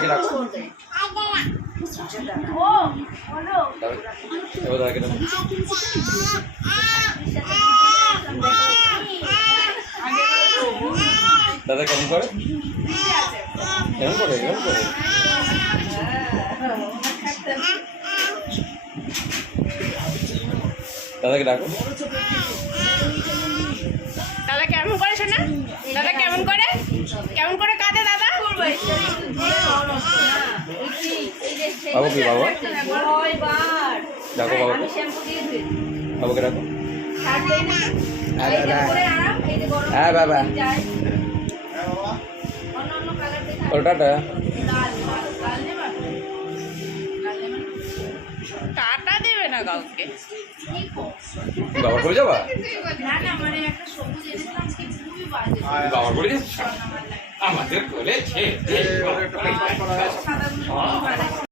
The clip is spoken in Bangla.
দাদাকে ডাকো। এবার দাদাকে ডাকো। দাদা কেমন করে? কেমন করে? কেমন করে? দাদাকে ডাকো। দাদা কেমন করে শোনা? দাদা কেমন করে? কেমন করে কাঁদে দাদা? বাবু কি বাবা? ডাকো বাবাকে। বাবাকে ডাকো। হ্যাঁ বাবা। টাটা। টাটা দেবে না কাউকে। বাবার করে যাবা? না না, মানে একটা সবুজ এনেছিলাম, খুবই বাজে। বাবার করে যাচ্ছ? আমাদের বলেছে